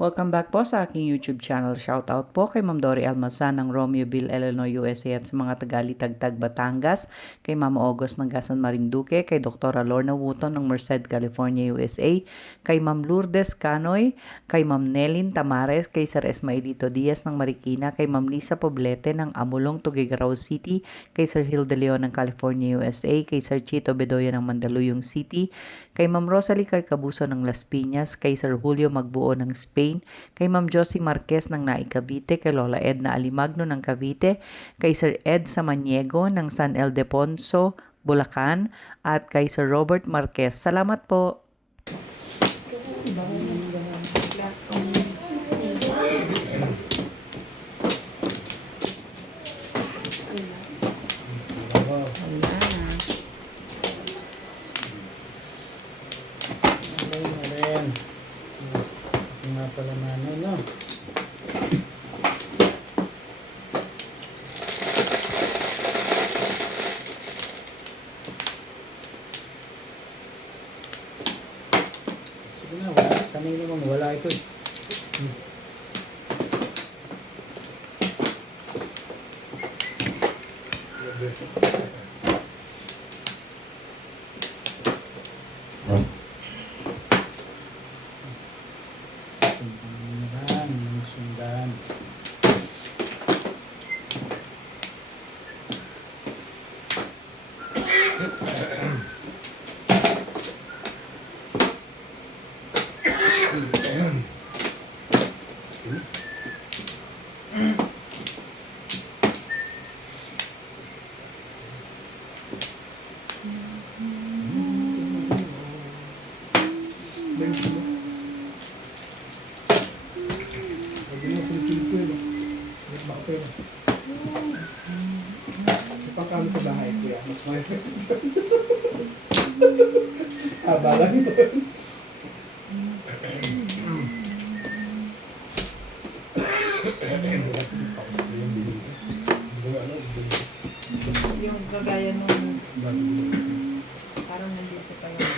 Welcome back po sa aking YouTube channel. Shoutout po kay Ma'am Dory Almasan ng Romeoville, Illinois, USA at sa mga taga-Litagtag, Batangas, kay Mama August ng Gasan Marinduque, kay Dr. Lorna Wooton ng Merced, California, USA, kay Ma'am Lourdes Canoy, kay Ma'am Nelin Tamares, kay Sir Esmaelito Diaz ng Marikina, kay Ma'am Lisa Poblete ng Amulong, Tuguegarao City, kay Sir Hill de Leon ng California, USA, kay Sir Chito Bedoya ng Mandaluyong City, kay Ma'am Rosalie Carcabuso ng Las Piñas, kay Sir Julio Magbuo ng Spain, kay Ma'am Josie Marquez ng Naik Cavite, kay Lola Edna Alimagno ng Cavite, kay Sir Ed Samaniego ng San Ildefonso, Bulacan, at kay Sir Robert Marquez. Salamat po. Pala nanay, no? Sige na, wala. Sanay naman, wala ito. Sundan. Ipakalo sa bahay ko yan. Mas may haba lang yun. Yung kagaya nung parang nandito pa yung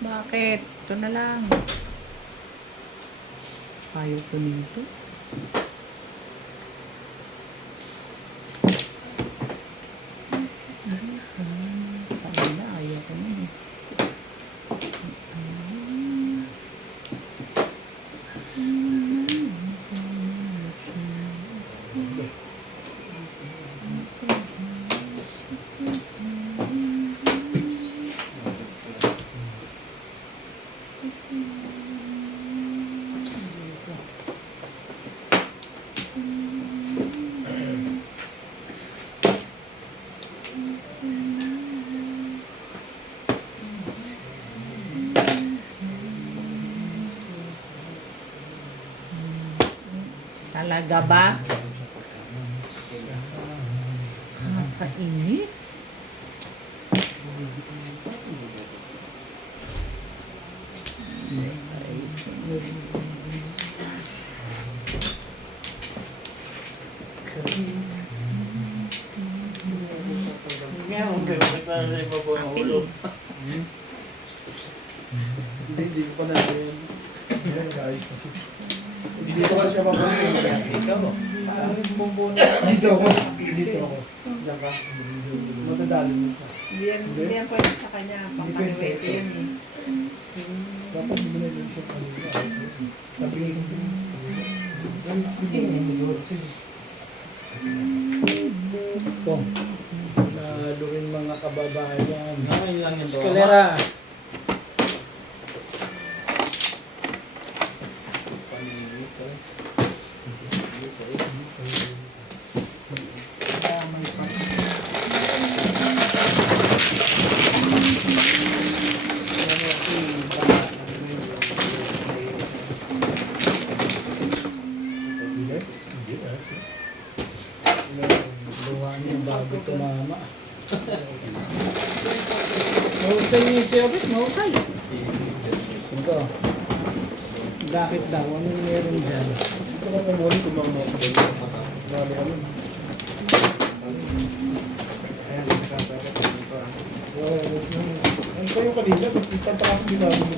bakit? Ito na lang. Ayaw ko nito. Sabi na, ayaw ko na eh. Talaga ba? Nakainis? Hindi ko pa na yan. Yan guys. Kasi hindi ko kasi siya papasin. Dito ako. Dito ako. Diyan ka. Matadali mo ka. Hindi yan pwede sa kanya. Pampangit yan eh. Dapat hindi mo na yung siya kanina. Sabi ko. Ito. Lalo rin mga kababayan. Eskalera. Luha niya bago tumama. Mahusay niya yung siyabit, mahusay. Ito. Bakit daw? Anong meron dyan? Ito ko muna tumama. Dami ano. Ayan, nakapagod. Ito yung kanina, nagtatakap din namin.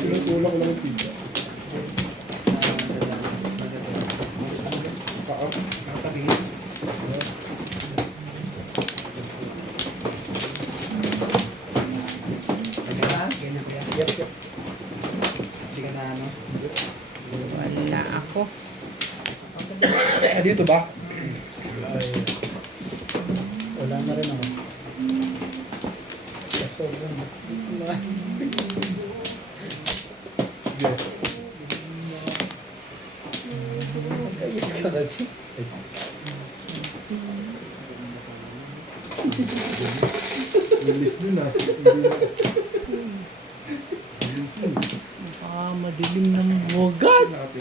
Tinutulak lang yung pizza. Yep, yep. Wala ako. Dito ba? Wala na rin ako. Sa sobrang. Yes. Ayos ka kasi. Release din ah. Madilim ng bugas.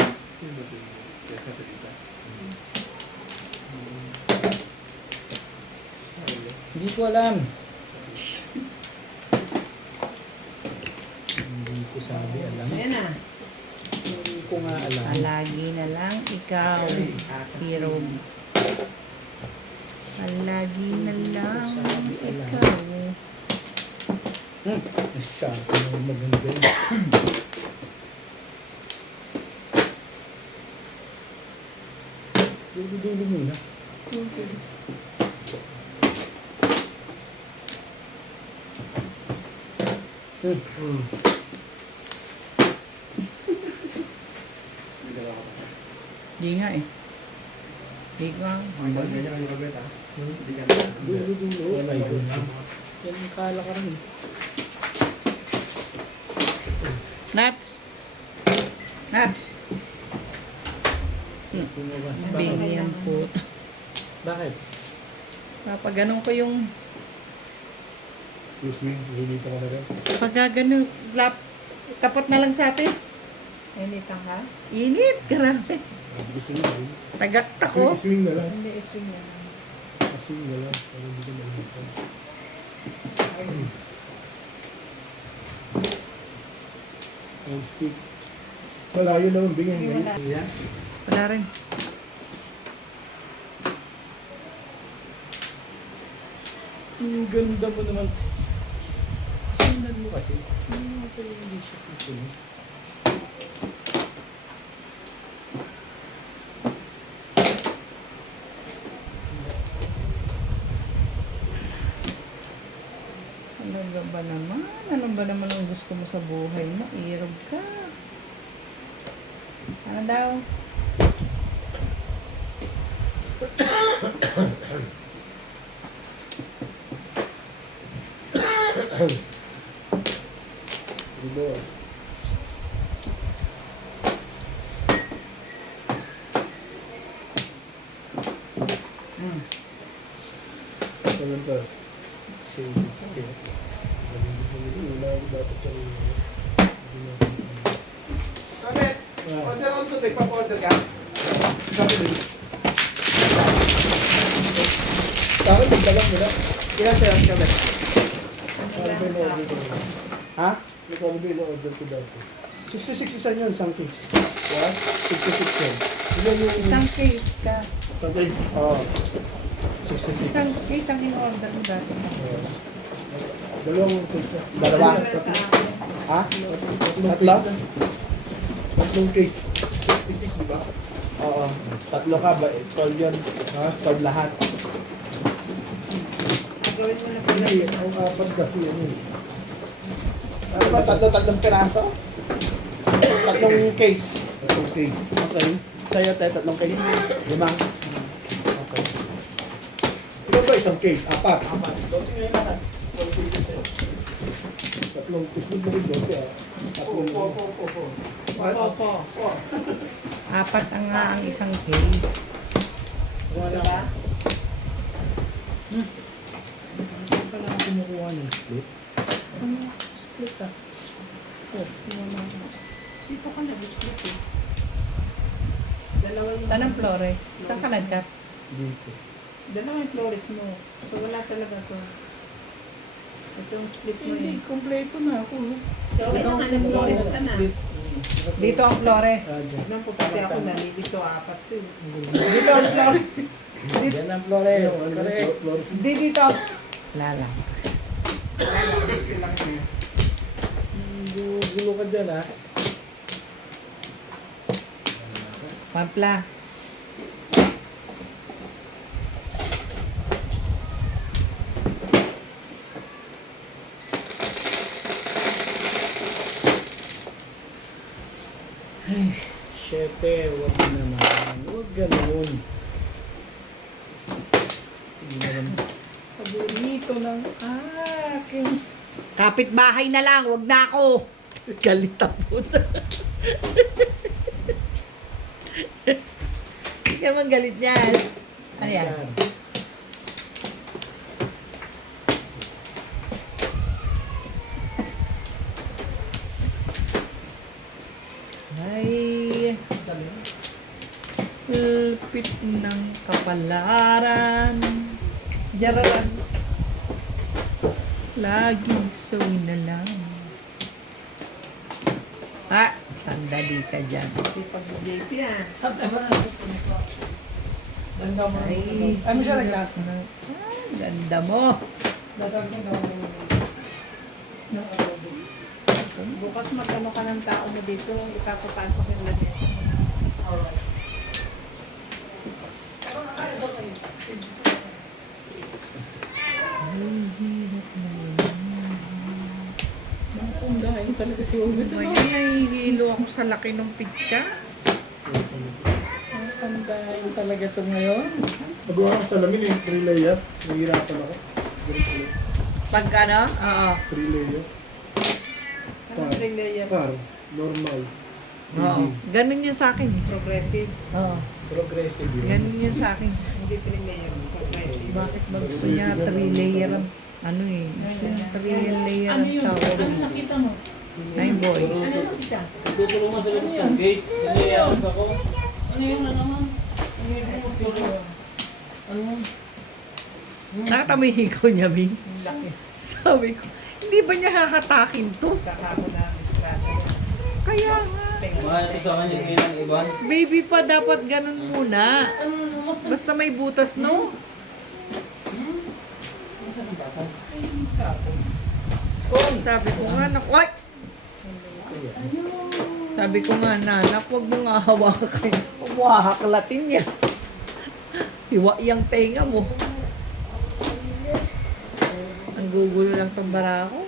Hindi ko alam. Hindi ko sabi alam. Ayan na. Hindi ko nga alam. Palagi na lang ikaw, hero. Palagi na lang Sabi alam. ikaw. Masyado na maganda yun. Dulo-dulo muna. Di nga eh. Di nga. Dulo-dulo. Wala yun. Yan ang kala ka rin. Nuts! Nuts! Bingi ang puto. Bakit? Papaganon ko yung Suswing, hinita ka na rin. pagkaganon, tapat na lang sa atin. Init ka? Init, grabe. Gusto mo yun? Tagakta ko. Swing na lang. Hindi, iswing na. Swing na lang. Para hindi ka mahihita. Ang stick. Malayo naman bigyan mo. Wala rin. Ang ganda mo naman. Sundan mo kasi. Hindi siya susunod. Ano ba naman? Ano ba naman ang gusto mo sa buhay mo? Irog ka. Ano daw? Diba? Sabi pa. Sige. Sabi ko, wala ako dapat kanina. Kapit, order ako sa tubig. Papa-order ka? Bakit magdalang mo na? Ilan sa'yo, Kapit? Ano ba yung order ko? Ha? Ano ba yung order ko dati? 66 isa yun, isang case. What? 66 yun. Ilan yung... Isang case ka. Sunday? Oo. 66. Isang case ang in-order mo dati. Dalawang case na. Dalawa? Sa akin. Ha? Tatlo? Tatlong case. 66, di ba? Oo. Tatlo ka ba? 12 yun. Ha? 12 lahat. Gawin mo na pala. Hindi, ang apat kasi yan eh. Ano ba? Tatlong piraso? Tatlong case. Tatlong case. Okay. Sa'yo tayo tatlong case. 5. Okay. Ikaw ba isang case? Apat. Apat. 12 ngayon lahat. 12 pieces sa'yo. Tatlong case. Huwag mo rin 12 ah. Tatlong 4. Apat ang nga ang isang case. Diba? Hindi pala ako kumukuha ng split. Ano? Split ah. Dito ka nag-split eh. Saan ang Flores? Saan ka nagkat? Dito. Dalawa yung Flores mo. So wala talaga to. Ito yung split mo Hindi, eh. kompleto na ako. No? Dito ka nag-Flores ka na. Split. Dito ang Flores. Dyan. Nang pupati ako na dito apat to. Dito ang Flores. Yan ang Flores. Ano, Correct. Flores. Hindi dito. Wala lang. Gulo ka dyan, ha? Pampla. Siyempre, huwag naman. Huwag ganun. Hindi naman. Paborito ng aking... Kapitbahay na lang, wag na ako. Galit ang puta. Hindi ka naman galit niyan. Ayan. Ay, lupit ng kapalaran. Jararan. Laging sawin na lang. Ah, sandali ka dyan. Si pag-JP ah. Ganda mo. Ay, Ano siya nag-gas na? Ah, ganda mo. Dasal ko na. Bukas magkano ka ng tao mo dito, ipapapasok yung lamesa mo. Alright. Nakundahin talaga si Uwit. Ngayon, nahihilo ako sa laki ng pitsa. Nakundahin talaga ito ngayon. Magawa ko sa lamin eh, 3 layer. Nahihirapan ako. Pag ano? Oo. 3 layer. Anong three layer? Par, normal. Oo. Ganun yun sa akin eh. Progressive. Oo. Progressive yun. Ganun yun sa akin. Hindi three layer. Progressive. Bakit ba gusto niya 3 layer ang ano eh? Gusto niya 3 layer ang tawag. nakita mo? Ay boy. Ano nakita? Tutulungan sila sa gate. Sa layout ako. Ano yun? Ano naman? Ano yun? Ano? Nakita mo yung hikaw niya, Bing? Ang laki. Sabi ko, hindi ba niya hahatakin to? Kakako na disgrasya yan. Kaya nga. Mahal ito sa kanya ng ilang iban. Baby pa dapat ganun muna. Basta may butas, no? Sabi ko nga, ay! Sabi ko nga, nanak, huwag mo nga hawakan. Huwag mo hahaklatin niya. Hiwa yung tenga mo. Ang gugulo lang tong barako.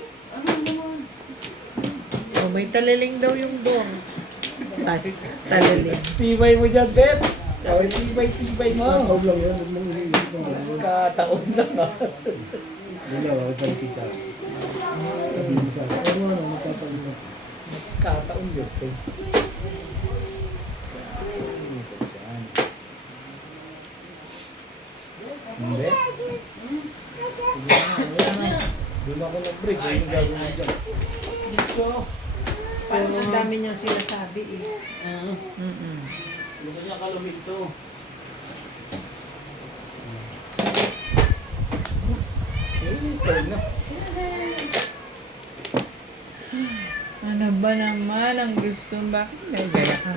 Oh, may taliling daw yung dong. Taliling. Tibay mo dyan, Bet. Tibay mo. Tawag lang yan, huwag mong iniisip mo. Kataon na nga. Wala, wala kang kita. Sabi mo sa akin, ano, magtataon mo. Kataon your face. Hindi. Sige na, wala na. Doon ako nag-break. Yung gagawin mo dyan. Gusto. Parang ang dami niyang sinasabi eh. Mm-mm. Gusto niya kalumig to. Tayo na. Ano ba naman ang gusto? Bakit may gaya ka?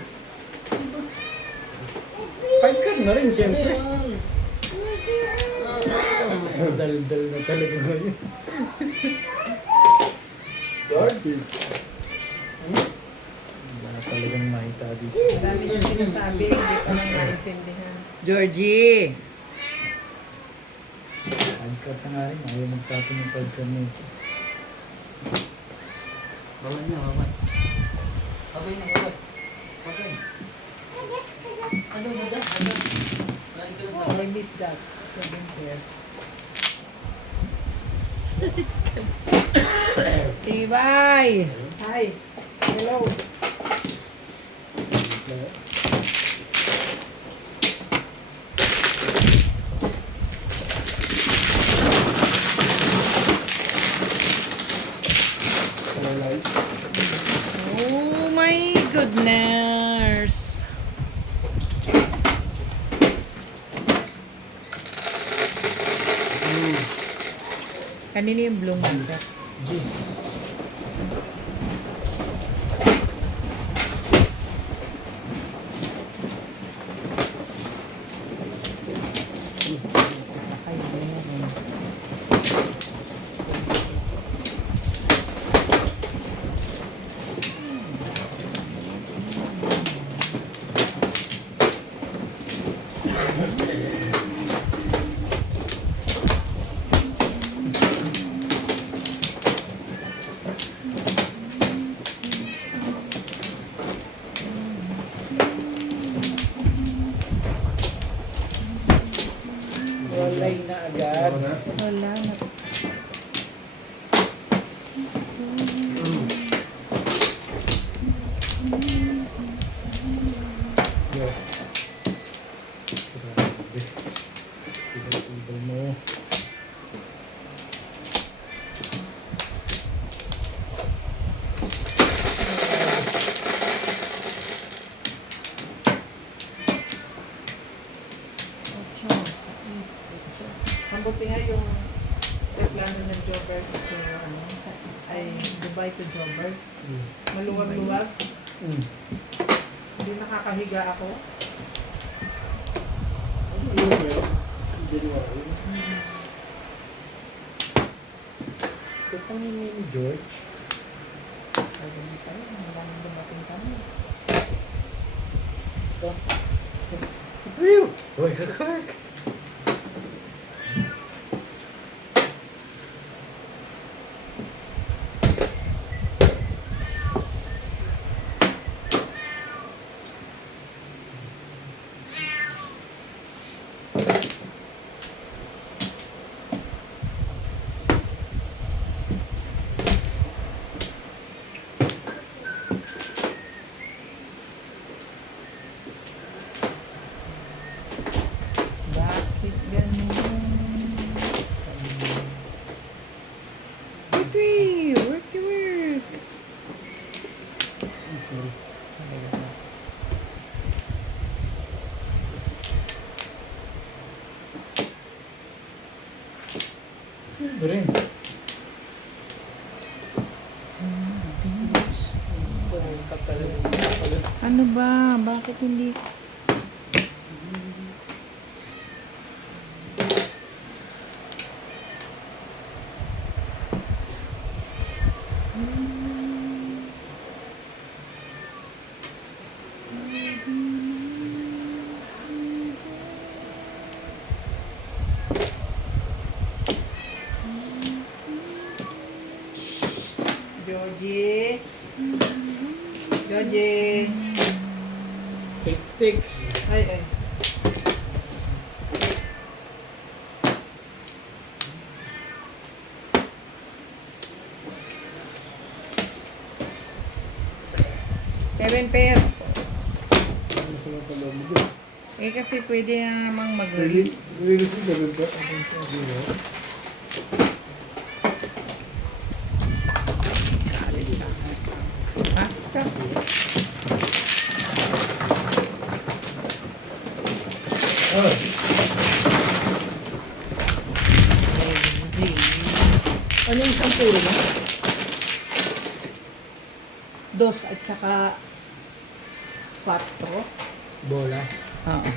Five card na rin, siyempre. Dal-dal na talaga ngayon. George? Wala talagang makita dito. Ang dami niyang sinasabi, hindi ko lang maintindihan. Georgie! Five card na nga rin. Ayaw magtapon yung five card na ito. Bawal na, bawal. Babay na, bawal. Babay. Ano ba da? I miss that. 7 years. Tibay! Hi. Hello. Oh my goodness! Kanino yung blue marker? Jeez. Dad. na. Wala na. Yo. Grabe. Tibay mo. Ang buti nga yung reklamo ng Jobert to ano, ay Dubai to Jobert. Maluwag-luwag. Hindi nakakahiga ako. Ano yun ba? January. Ito pang ni George. Sabi niya tayo, maraming dumating kami. It's real! Uy, kakak! Bakit ganun? Baby, work to work. Ito rin. Ano ba? Bakit hindi? Georgie. Georgie. Eight sticks. Ay, ay. Seven pair. Ano sa mga pala mo doon? Eh kasi pwede na namang mag-release. Release mo ba ba? Zero. Ha? Isa? Ah, Ano yung isang puro mo? Dos at saka quattro. Bolas. Oo.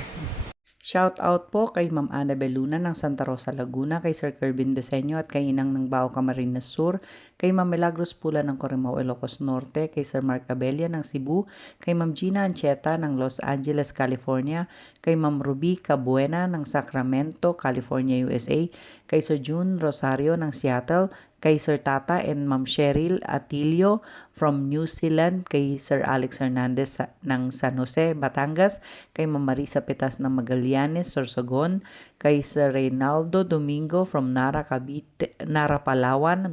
Shout out po kay Ma'am Annabel Luna ng Santa Rosa, Laguna, kay Sir Kervin Beseño at kay Inang ng Bao Camarines Sur, kay Ma'am Milagros Pula ng Corimao, Ilocos Norte, kay Sir Mark Abella ng Cebu, kay Ma'am Gina Ancheta ng Los Angeles, California, kay Ma'am Ruby Cabuena ng Sacramento, California, USA, kay Sir June Rosario ng Seattle, kay Sir Tata and Ma'am Cheryl Atilio from New Zealand, kay Sir Alex Hernandez ng San Jose, Batangas, kay Ma'am Marisa Petas ng Magallanes, Sorsogon, kay Sir Reynaldo Domingo from Nara, Palawan,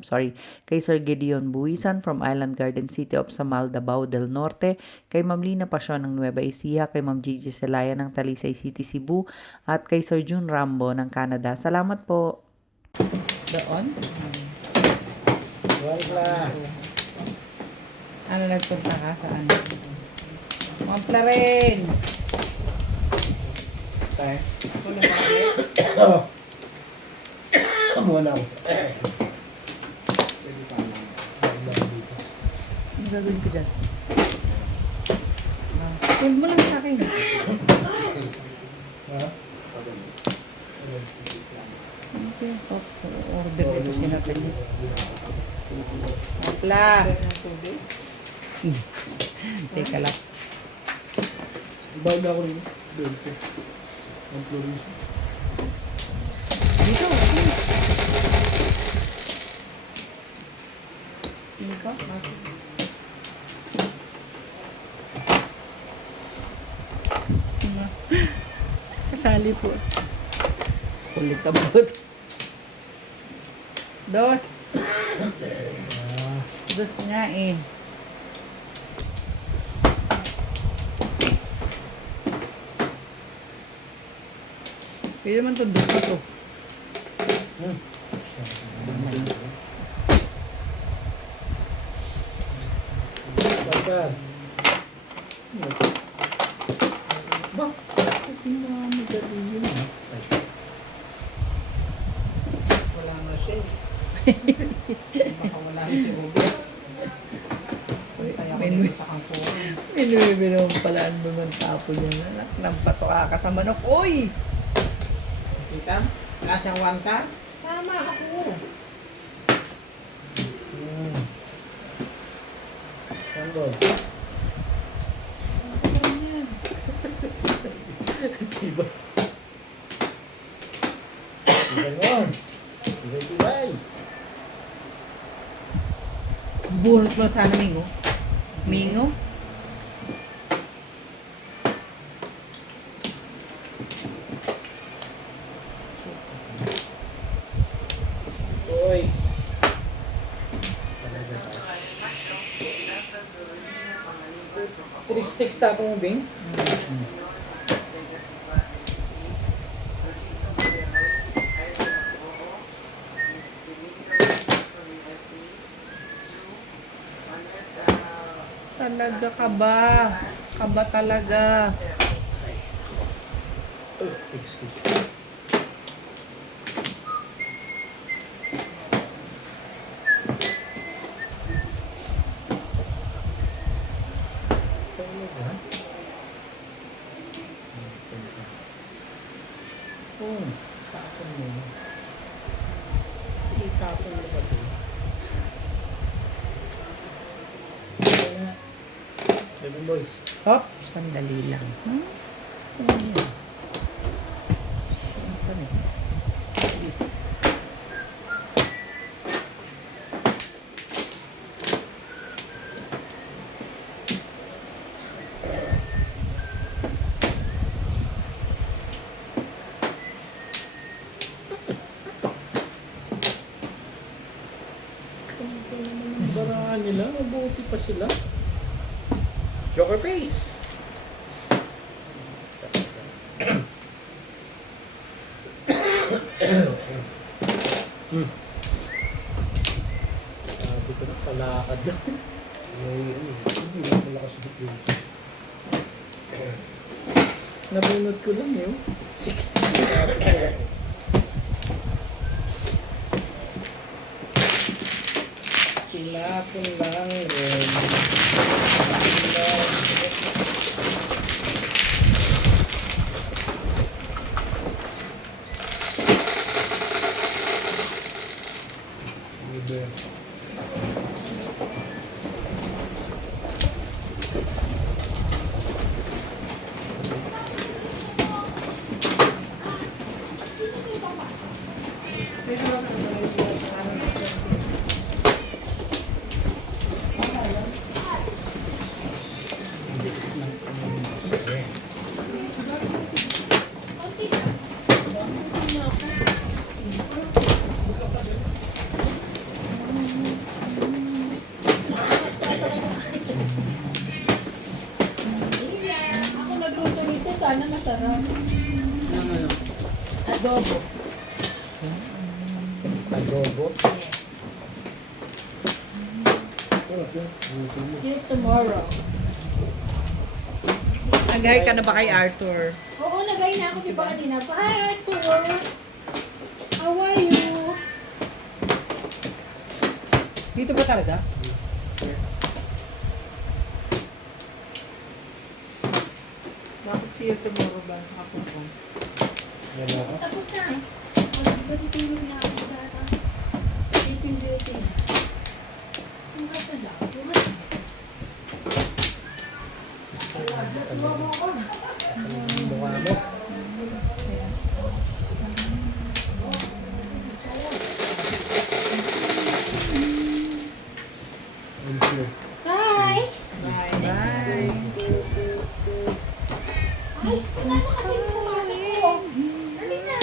kay Sir Gideon Buisan from Island Garden City of Samal, Davao del Norte, kay Ma'am Lina Pasyon ng Nueva Ecija, kay Ma'am Gigi Celaya ng Talisay City, Cebu, at kay Sir June Rambo ng Canada. Salamat po. Doon? Wala. Ano nagpunta ka? Saan? Mampla rin. tayo. Wala ba kayo? Kumuha na ako. Ano gagawin ko dyan? Send mo lang sa akin. Ha? Okay. Order dito sinatay niya. Mampla. ng tubig? Teka lang. Ibawag na ako rin. Dulce. Ang Floris. Dito. Sino ka? Kasali po. Kulit abot. Dos. Dos nga eh. Pwede naman to, dos na to. Pagka. Bakit madali yun? Wala na siya. Baka wala na si Robert. Kaya ko dito sa kampuan. Minuwi naman pala ang naman tapo niya. Anak ng pato kasama na ko. Uy! Kita? Wala siyang 1 car? Tama ako. Sandol. Tiba. Ganon. Tibay-tibay. Bunot mo sana, Mingo. Mingo? Boys. Three sticks tapo mo, Bing? Talaga ka ba? Ka ba talaga? Excuse me. Talaga? Oh, tapon mo. Itapon mo kasi. Kaya, Seven boys. Hop, sandali lang. Hmm? Baraan nila, mabuti pa sila. Joker face. Sabi ko na, palakad lang. Hindi na malakas dito. Nabunod ko lang yun. 6. Tinapon lang rin. Ako nagluto nito, sana masarap. Adobo. Adobo. See you tomorrow. Nag-hi ka na ba kay Arthur? Oo, nagay na ako, di ba kanina? Hi, Arthur! How are you? Dito ba talaga? Bakit siya tomorrow ba? Kapungkong. Yan ako. Tapos na. Matutulog na ako sa sleeping beauty. Ang ganda daw. Mukha mo. Hi! Bye. Bye! Ay, wala na kasi pumasok ko. Dali na.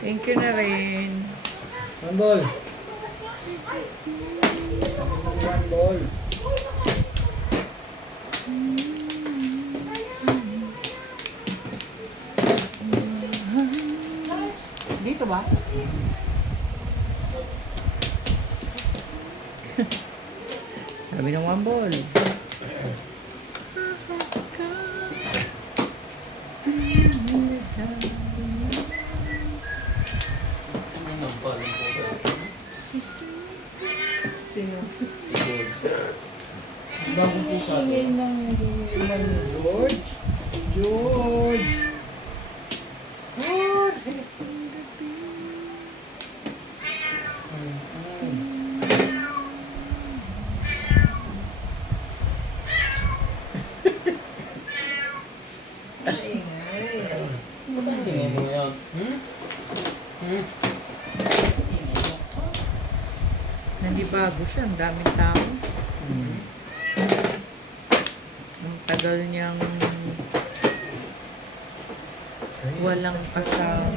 Thank you na rin. One ball. One ball. Dito ba? Sabi ng one ball. Sino? Bagong pusa. Ingay ng George. George. Nanibago siya. Ang daming tao. Ang tagal niyang walang kasama.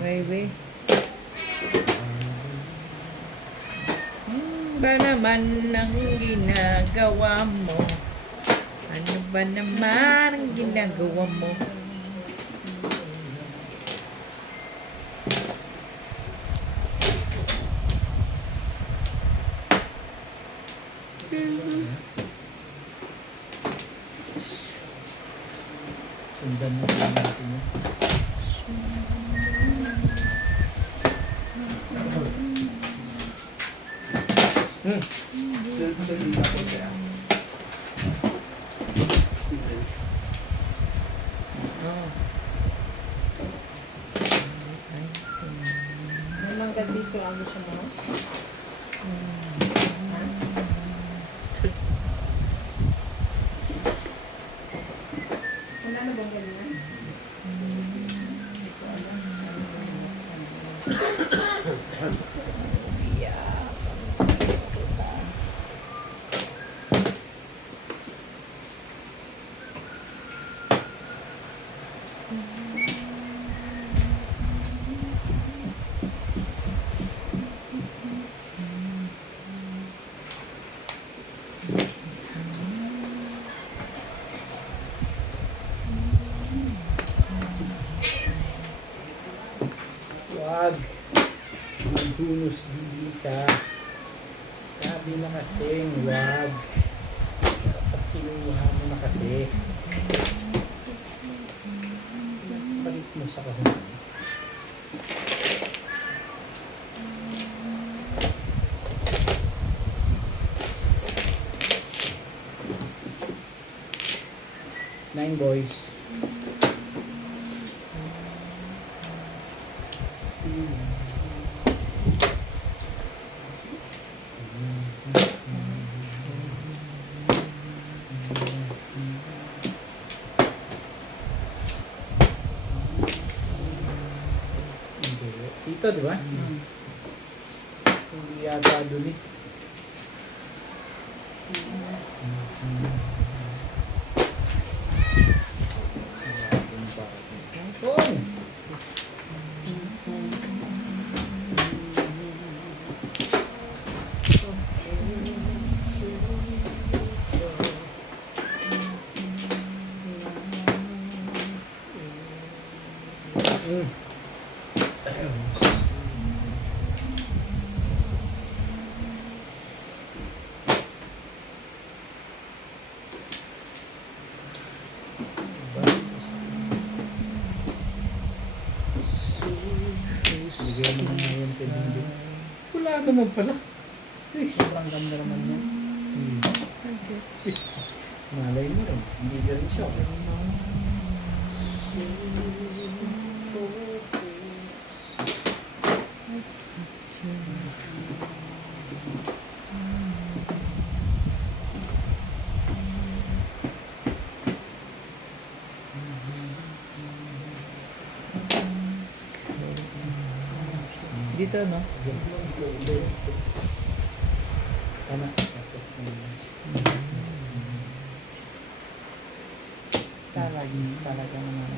Baby. Ba naman ang ginagawa mo? Ano ba naman ang ginagawa mo? Sundan mo din natin yun. Oh. May mangga dito, ano siya mo? Wala na bang ganyan? Wag. Maghunos dili ka. Sabi na kasing wag. Dapat kinuha mo na kasi. Balik mo sa kahon. Nine boys. Dito, di ba? Hindi yata doon eh. Tungkol! Bigyan mo na yun kay Bindi. Wala naman pala. Sobrang ganda naman yun. Malay mo rin. Hindi ka rin siya. Dito, no? Tama. Talaga naman.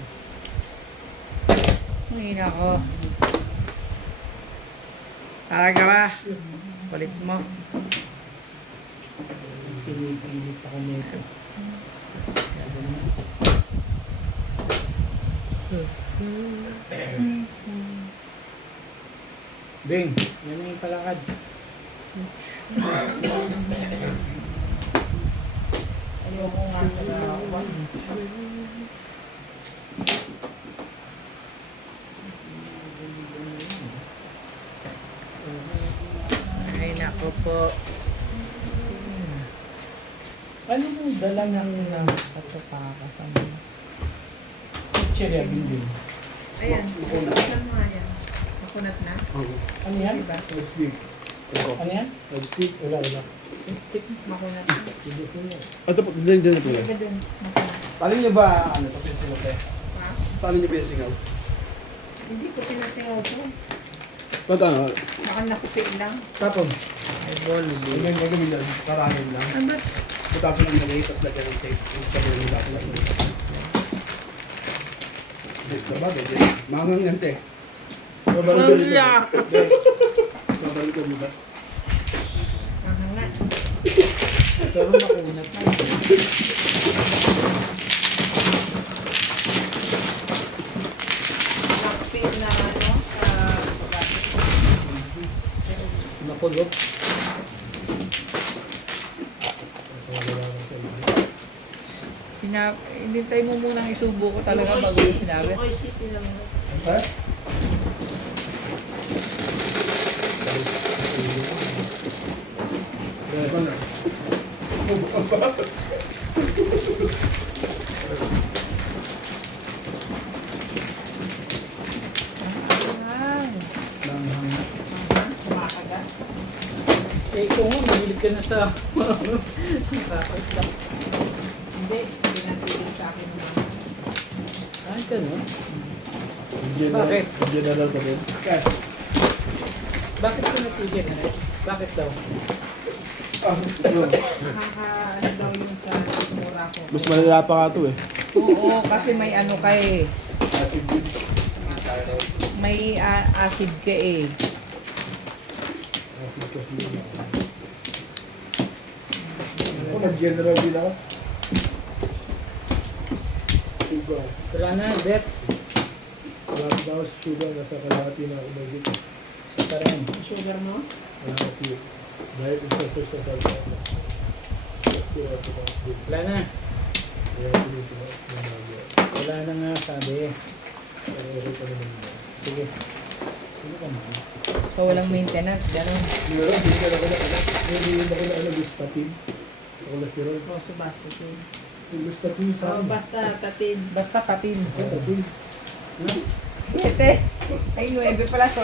Ay, nako. Talaga ba? Palit mo. Pinipilit ako nito. Bing, yan yung palakad. Ayoko nga sa larawan. Ay, nako po. Ano yung dala ng katapaka sa mga? Picture yan, Bing. Ayan, buksan mo nga yan. Makunat na. Ano yan? Diba? Next week. Ano yan? Next week. Wala. Makunat na. Ito po, din na po yan. Sige dun, makunat. Paano niyo ba, ano, tapos yung singaw te? Ha? Paano niyo ba yung singaw? Hindi ko pinasingaw to. Ba't ano? Baka nakupi lang. Tapon. Ay, bol. Magamin lang. Karahin lang. Ano ba? Putasin lang nalay, tapos lagyan ng tape. Yung sabi ng lasa. Bagay, mangang yan, te. Babalikan Ang yak. Babalikan mo ba? Mahanga. Pero makunat na. Nakupi na ano, sa Nakulog. Hinintay mo munang isubo ko talaga bago yung sinabi. Yung OICT lang. Ha? Yes. Ang Kumakagat. Eh, ikaw nga, mahilig ka na sa... Hindi, pinatigil sa akin naman. Ay, gano'n? Bakit? General ka din. Kas. Bakit ka natigil? Bakit daw? Nakaka-ano daw yung sa mura ko. Mas malala pa ka ito eh. Oo, kasi may ano ka eh. Acid yun. May acid ka eh. Acid kasi yun. Ako, nag-general din ako. Sugar. Wala na, Bet. Wala daw sa sugar, nasa kalahati na ako magigit. Sa pa rin. Sugar mo? Kalahati. Dahil isa sa salsa. Wala na. Kaya pinitinas na mga. Wala na nga, sabi. Pero pa naman mo. Sige. Sige ka naman. So walang maintenance, gano'n. Meron, hindi ka na alam. Hindi na ako na alam, gustatin. Sa cholesterol. O, so basta yun. Yung gustatin sa O, akin. basta tatin. Basta patin. Gustatin. 7. Ay, 9 pala, so.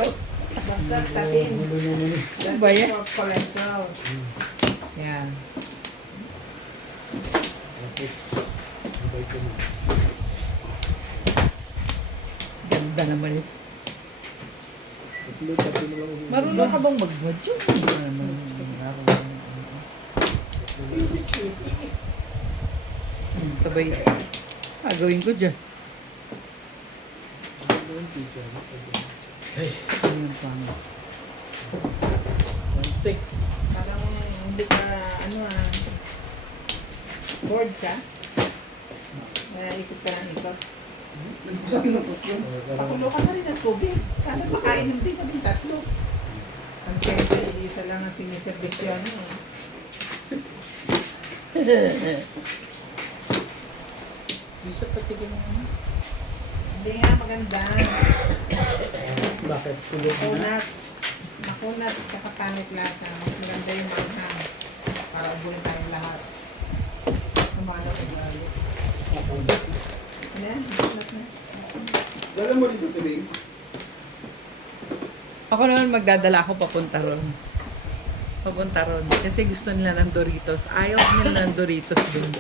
Basta tatin. Ano ba yan? That's for cholesterol. Yan. Tapos, ang vitamin. Ganda naman yun. Tapos may tatin na lang ako. Marunong ka bang mag-module? Hindi naman. Sabay. Gawin ko dyan. Ayun pa. One stick. Parang hindi ka, ano bored ka. Kaya ikot ka ng ikot. Pakulo ka na rin ng tubig. Kaya makainom din kami tatlo. Ang siyempre, isa lang ang siniservisyon. Isa pati ka na ano? Hindi nga maganda. Bakit? Tulog na? Makunat. Makunat, tsaka pangit lasa. Mas maganda yung manghang. Para ubuhin tayong lahat. Kumano ko lalo. Makunat. Yan, makunat na. Dala mo dito, Tibing. Ako naman magdadala ako papunta ron. Papunta ron. Kasi gusto nila ng Doritos. Ayaw nila ng Doritos dun.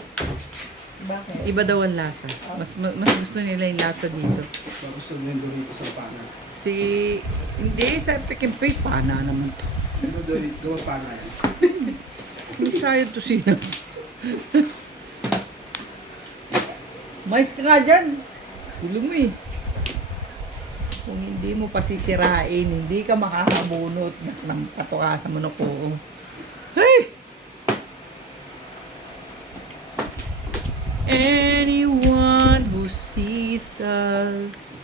Bakit? Iba daw ang lasa. Mas gusto nila yung lasa dito. Tapos sa mundo rito sa pana. Hindi, sa Pekimpay, pana naman to. Ano doon, gawa pana yan. Hindi sayang to sinas. Mais ka nga dyan. Gulo mo eh. Kung hindi mo pasisirain, hindi ka makakabunot ng patukasan mo ng kuong. Hey! Anyone who sees us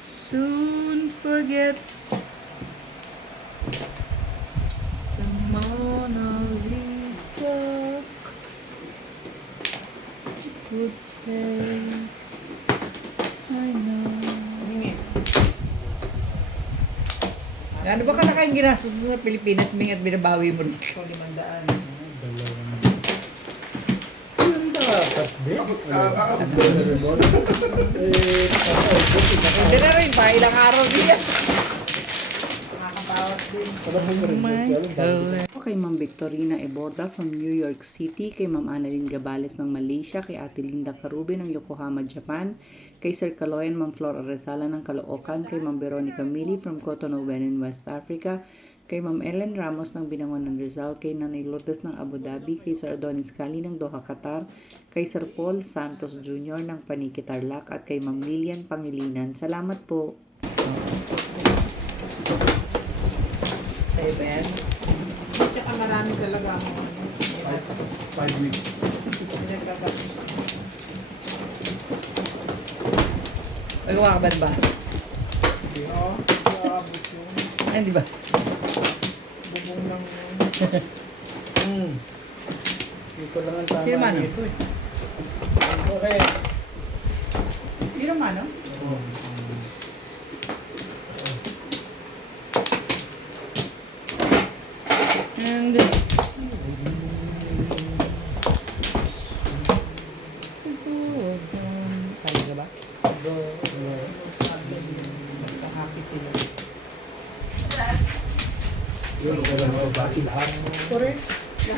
soon forgets the Mona Lisa would say, I know. Ano ba ka na kayong ginastos sa Pilipinas, Ming, at binabawi mo rin? So, 500. Yun dapat, din. Hindi na rin pa, ilang araw diyan. Nakakabawat din. Kay Ma'am Victorina Eboda from New York City, kay Ma'am Annalyn Gabales ng Malaysia, kay Ate Linda Carube ng Yokohama, Japan, kay Sir Caloyan, Ma'am Flor Arezala ng Caloocan, kay Ma'am Veronica Mili from Cotonou, Benin, West Africa, kay Ma'am Ellen Ramos ng Binangon ng Rizal, kay Nanay Lourdes ng Abu Dhabi, kay Sir Adonis Cali ng Doha, Qatar, kay Sir Paul Santos Jr. ng Paniki, Tarlac, at kay Ma'am Lilian Pangilinan. Salamat po. 7. Tsaka marami talaga ako. 5 weeks. Pinagkagastos. Magawa ka ba ba? Oo. Grabe yun. Ay, di ba? Bubong ng... Ito lang ang tama Sino man? nito eh. Okay. Hindi naman, no? And... Kaya ka ba? Basta happy sila. Yun, okay lang ako. Bakit lahat? Correct.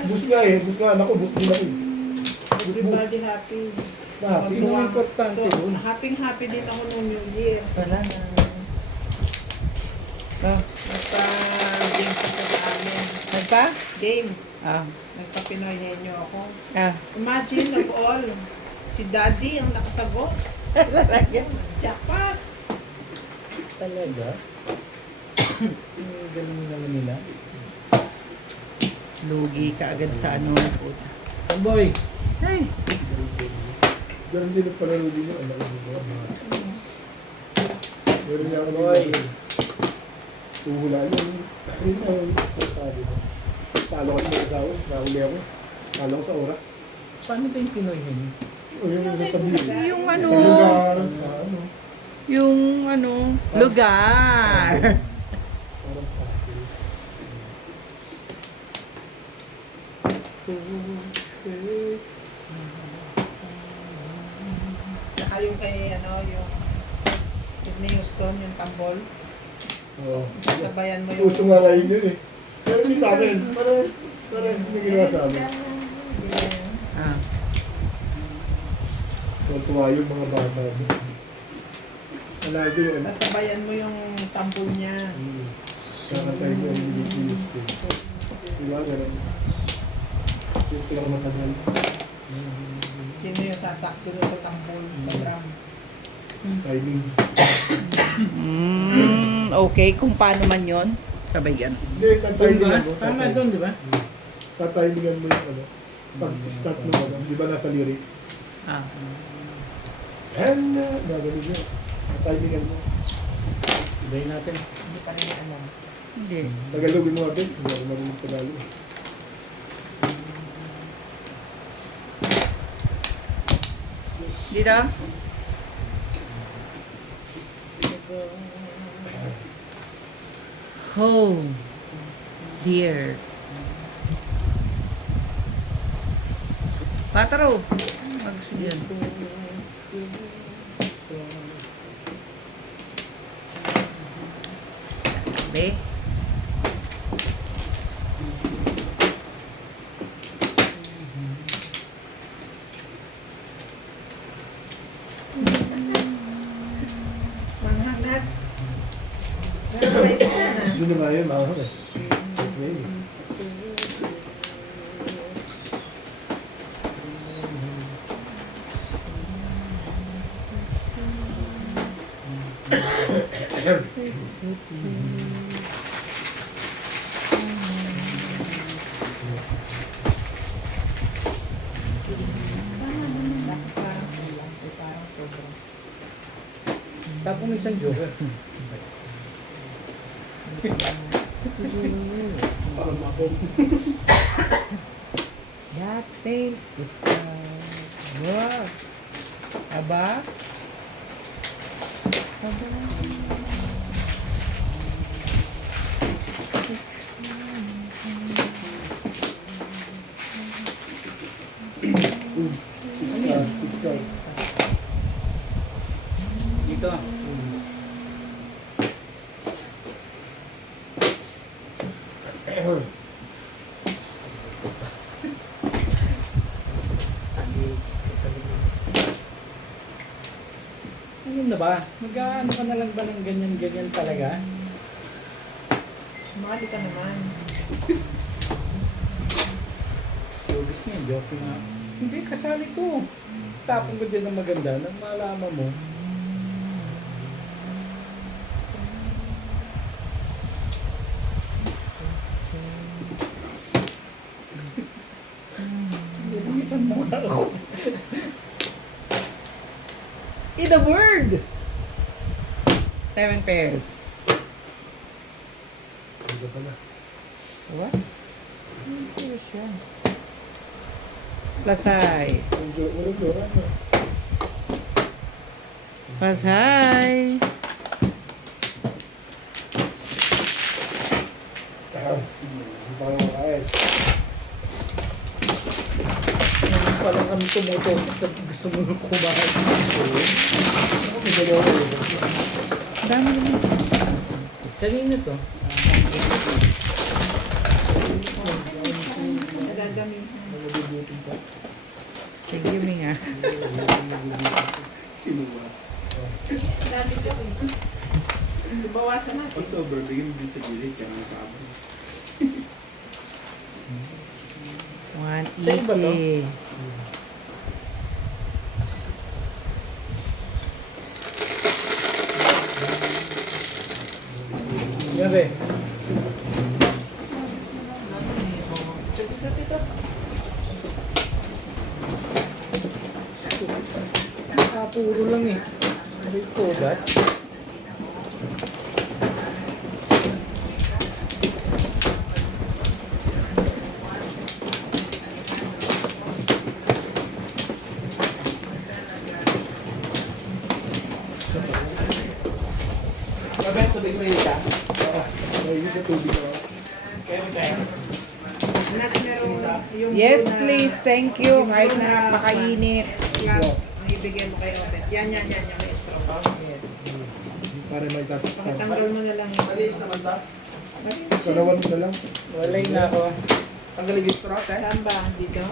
Bus nga eh. Bus nga. Naku, bus nila eh. Everybody happy. Happy. Yun ang importante yun. Happy din ako noong New Year. Wala na. Games ako sa amin. Nagpa? Games. Ah. Nagpa-Pinoy Henyo ako. Ah. Imagine of all, si Daddy ang nakasagot. Talaga? Jackpot! Talaga? Ganun naman nila. Lugi ka agad sa ano. Tomboy! Ay! Ganun din ang palaro din yun. Alam mo ba? Meron niya ako Boys! Tuhula yun. Ayun na yun. Sabi ko. Talo ko sa asawa. Nahuli ako. Talo ko sa oras. Paano ba yung Pinoy hen? O yung sasabihin. Yung ano, Sa lugar. Sa ano. yung ano, lugar. Parang pasil. Saka yung kay, ano, yung Whitney Houston, yung tambol. Oo. Sasabayan mo yung... Puso nga ngayon yun eh. Pero hindi sa akin. Parang may ginawa sa amin. Ah. Tuwa yung mga bata. Alado yun. Sasabayan mo yung tambol niya. Kakatay ko yung Philippines ko. Diba? Ganun. Kasi yung pinakamatagal. Sino yung sasakto doon sa tambol program? Timing. Okay, kung paano man yon, sabay yan. Hindi, Doon tatimingan ba? mo. Tama doon, di ba? Tatimingan mo yung ano. Pag-start mo ano. Di ba nasa lyrics? Ah. And, gagawin yun. Tatimingan mo. Ibayin natin. Hindi pa rin alam. Hindi. Tagalogin mo agad. Hindi ako marunong Tagalog. Dito? Oh, dear. Pataro. Gusto niyo yan. Sabi. Manghang nuts. Pero may isa na. Doon na nga yun, mahal eh. Okay. Parang kulang. Parang sobrang. Tapos may isang joker. Parang ako. That things to start. Wow. Aba? Aba? Six cards. Dito. Ayun na ba? Mag-ano ka na lang ba ng ganyan-ganyan talaga? Sumali ka naman. Lugis niya, joke nga. Hindi, kasali to. Tapong ko dyan ng maganda nang malaman mo. Lumisan mo nga ako. In a word! 7 pairs. Hindi pa na. What? Ano siya? Lasay. Walang jora na. Pasay! Hindi pa kayo makain. Ngayon pa lang kami tumutok na gusto mo kumain. Ako may dalawa kayo. Dami naman. Kanina to. Nadadami. Nagugutin pa. Thank you, Minga. Kinuha. Dami ka rin. Bawasan natin. Pag sober, bigyan mo din sa gilid, kaya nakakabang. 180. Sa iba to? Yabe. Nakapuro lang eh. May todas. Mabait, tubig mo yun ka? Oo. May isa tubig ako. Nas meron yung Yes, blue na- please. Thank you. yung Kahit blue na makainit. Yan, ang ibigay mo kay Obet. Yan, may straw pa. Yes. Para may tatas pa. Tanggal mo na lang yung... Maliis naman ba? Sarawan mo na lang. Walay na ako. Tanggalin yung straw, eh? Saan ba? Dito?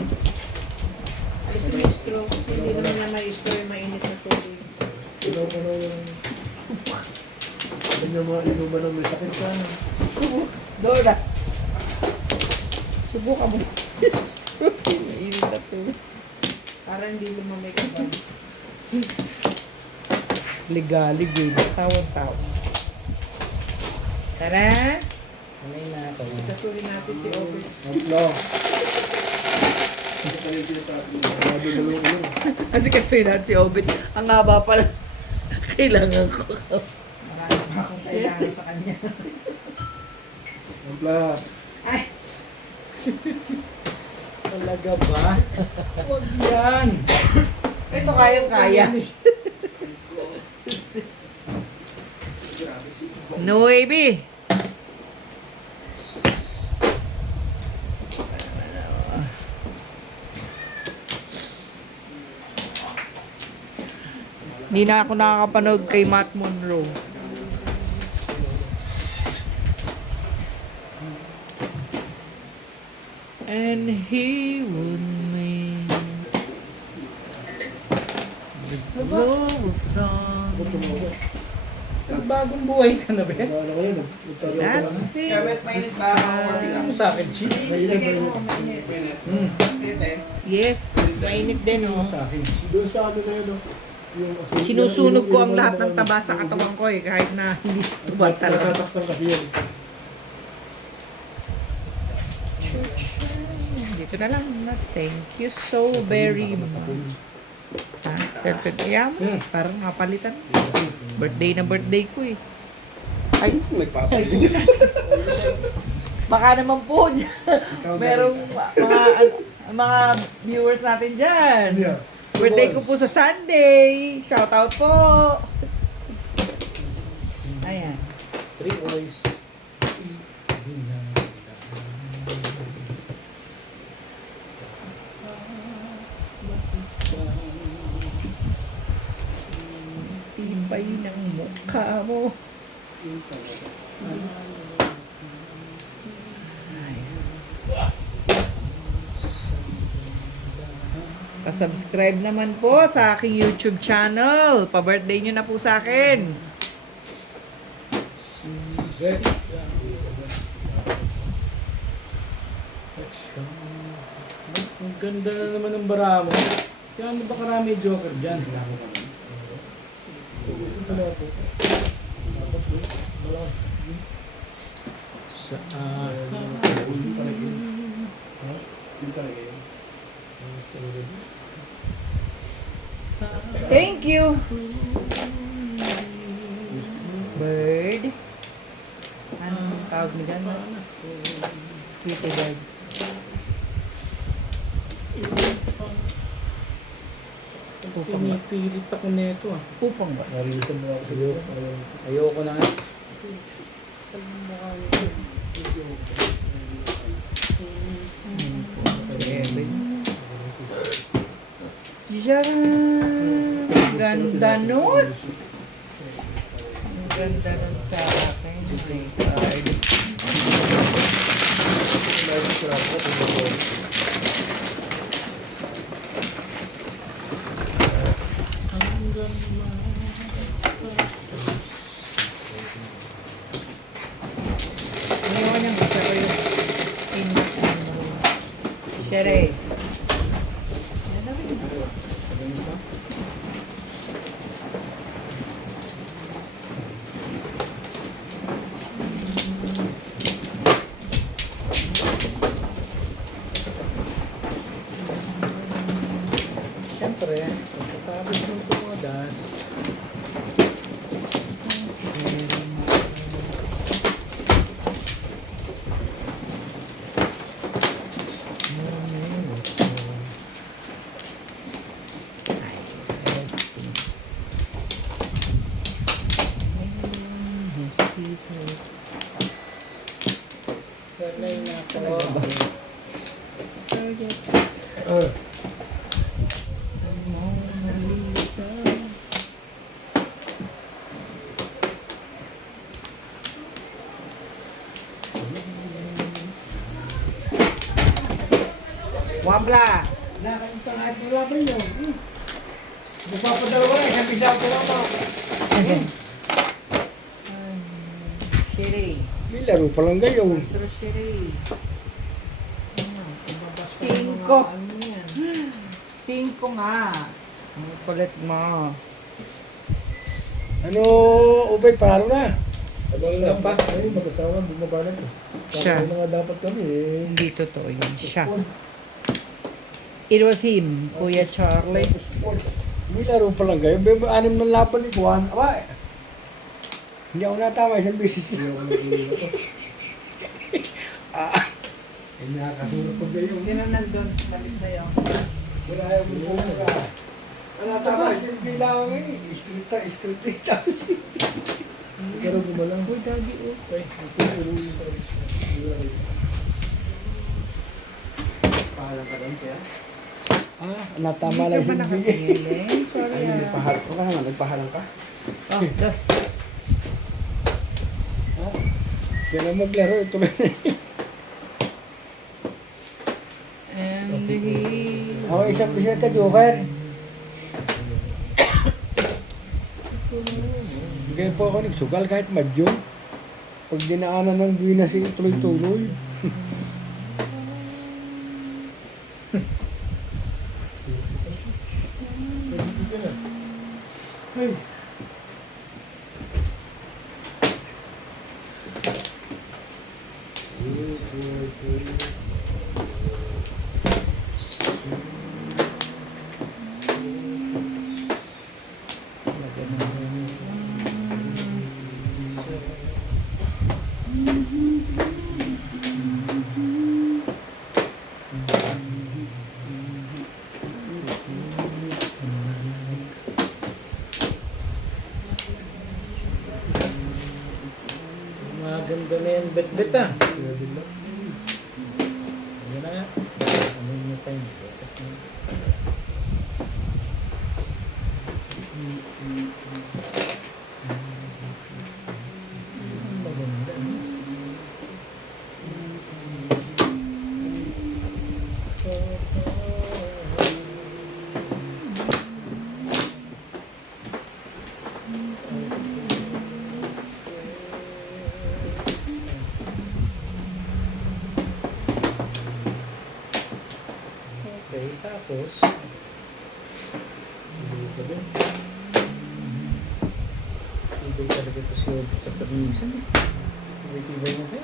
Alisin mo yung straw. Kasi hindi naman na may straw yung mainit na tubig. Ilaw mo na yung... Sabi niyo mga inuman ng may sakit ka. Dora. Subukan mo. Mainit na to. Para hindi lumamay ka ba? Ligalig eh. Tawag-tawag. Tara. Walay na ako. Kasuhin natin si Obet. No. Ito tayo siya sa atin. Grabe na yung ulo. Kasi natin si Obet. Ang haba pala. Kailangan ko. Marami pa akong kailangan sa kanya. Ampla. Ay! Talaga ba? Huwag yan. Ito kayang-kaya. No, baby. Hindi na ako nakakapanood kay Matt Monroe. And he would make the glow of dawn. Ba't tumawa? Nagbagong buhay ka na ba? Ano ko yun? Nagtaro ka That lang. things Ano sa akin, Chi? Ilagay mo, mainit. Hmm. Yes, mainit din Ano oh. sa akin, Chi? Doon sa amin na yun, oh. Sinusunog ko ang lahat ng taba sa katawan ko eh, kahit na hindi tubal talaga. Nakatakpan kasi yan. Dito na lang. Thank you so very much. Ha? Selfie. Kaya mo, parang mapalitan. Birthday na birthday ko eh. Ay, nagpapalit. Baka naman po merong mga viewers natin dyan. Yeah. Birthday ko po sa Sunday. Shout out po. Ayan. 3 boys. Tibay ng mukha mo. Pa-subscribe naman po sa aking YouTube channel. Pa-birthday nyo na po sa akin. Ang ganda na naman ng bara mo. Kaya ano ba karami joker dyan? Ito talaga po. Sa hindi talaga yun. Hindi talaga yun. Thank you. Bird. Anong tawag mo dyan? Kitty bird. Pinipilit ako neto ah. Pupong ba? Narilisan mo ako sa iyo. Ayoko na nga. Diyan. Ganda nun. Ang ganda nun sa akin. May card. Ngayon yung gusto ko yung Sherry. Siyempre, pagkatapos ng tumadas, sanay na ako. Wambla. Nakakita nga at nilaban nyo. Magpapadalawa na, isang pisaw ko lang ako. Sherry. May laro pa lang gayon. Pero Sherry. Cinco. 5 nga. Ang kulit mo. Ano, Ubay, panalo na. Abang lang pa. Ay, mag-asawa, bumaba na to. Siya. Ano nga dapat kami eh. Hindi totoo yun. Siya. It was him, Kuya Charlie. May laro pa lang gayon. May 6 na laban ni Juan. Aba, hindi ako natama, isang beses. Hindi ako nag-iwan ako. Ay, nakakasunod ko gayon. Sino nandun? Balik sa'yo. Wala ayaw mo po ka. Ano tama, isang bilang eh. Street. Tapos pero gumalang. Uy, dagi oh. Okay. Pahalang ka doon siya. Natama lang Hindi ka ba yung nakatingin? Sorry Ay, ah. nagpahalang ka nga, nagpahalang ka. Oh, dos. Kaya na maglaro, ito ba? And he... Ako isang bisa ka, Joker. Kaya po ako nagsugal kahit madyo. Pag dinaanan ng duwi na si tuloy-tuloy. Maganda na yan, bet-bet ah. Ayan na nga. Ano yung time? Maganda. Okay, tapos dito din. Tibay talaga ito si Obit sa permisan. Tibay na ba?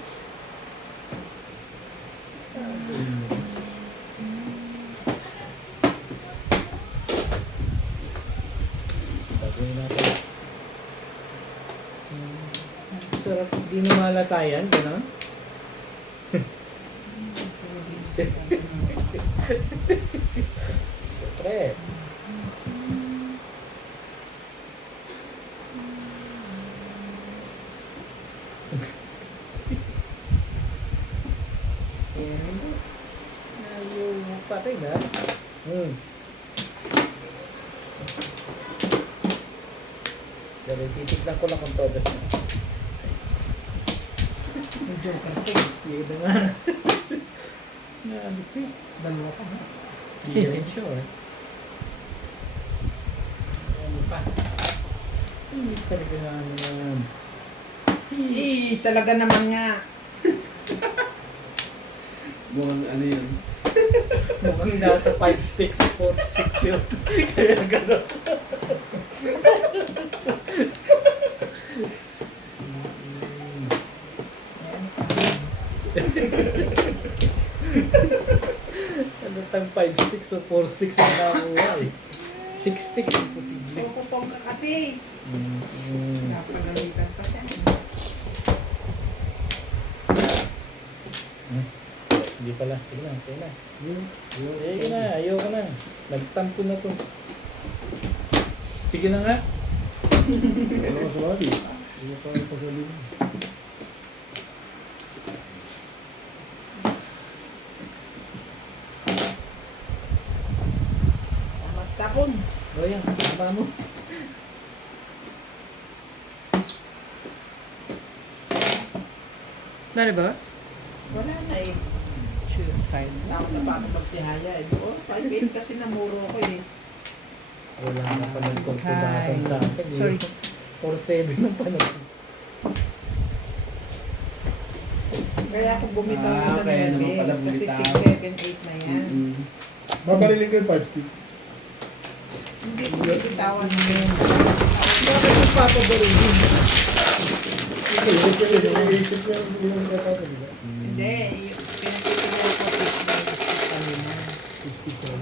Gagawin natin. Sarap, di namalatayan, gano'n? Siyempre. Yan. Ayaw mo pa rin ha. Pero titignan ko lang kung todas na. Medyo karte. Yung na nga. Ano ito eh. Dalawa pa ha. Hindi rin sure. Ano pa? Hindi talaga na ano yan. Talaga naman nga. Mukhang ano yun. Mukhang nasa 5 sticks, 4 sticks yun. Kaya gano'n. Ano tang 5 sticks o 4 sticks ang nakuha eh. 6 sticks, imposible. Pupupong ka kasi. Napagalitan pa siya. Hindi pala. Sige na, sige na. Sige na, ayoko na. Nagtampo na to. Sige na nga. Ano ka sa wali? Ano ka pa sa lima? Mas tapon. O yan, tama mo. Nari ba? Wala na eh. Sure, fine. Wala ko na paano magtihaya eh. Oo, 5-8 kasi namuro ko eh. Wala na pa nagkontubasan sa akin. Sorry. 4-7 ang panahon. Kaya ako bumitaw na sa kaya naman 9 pala kasi bumitaw. 6, 7, 8 na yan. Babalilin ko yung 5 stick. Hindi ko bitawan na yun. Bakit yung papabarilin? Isip ko yun, iisip ko yung tatapos, di ba? Hindi, pinagtitignan ko 6 na gusto kanina. 67.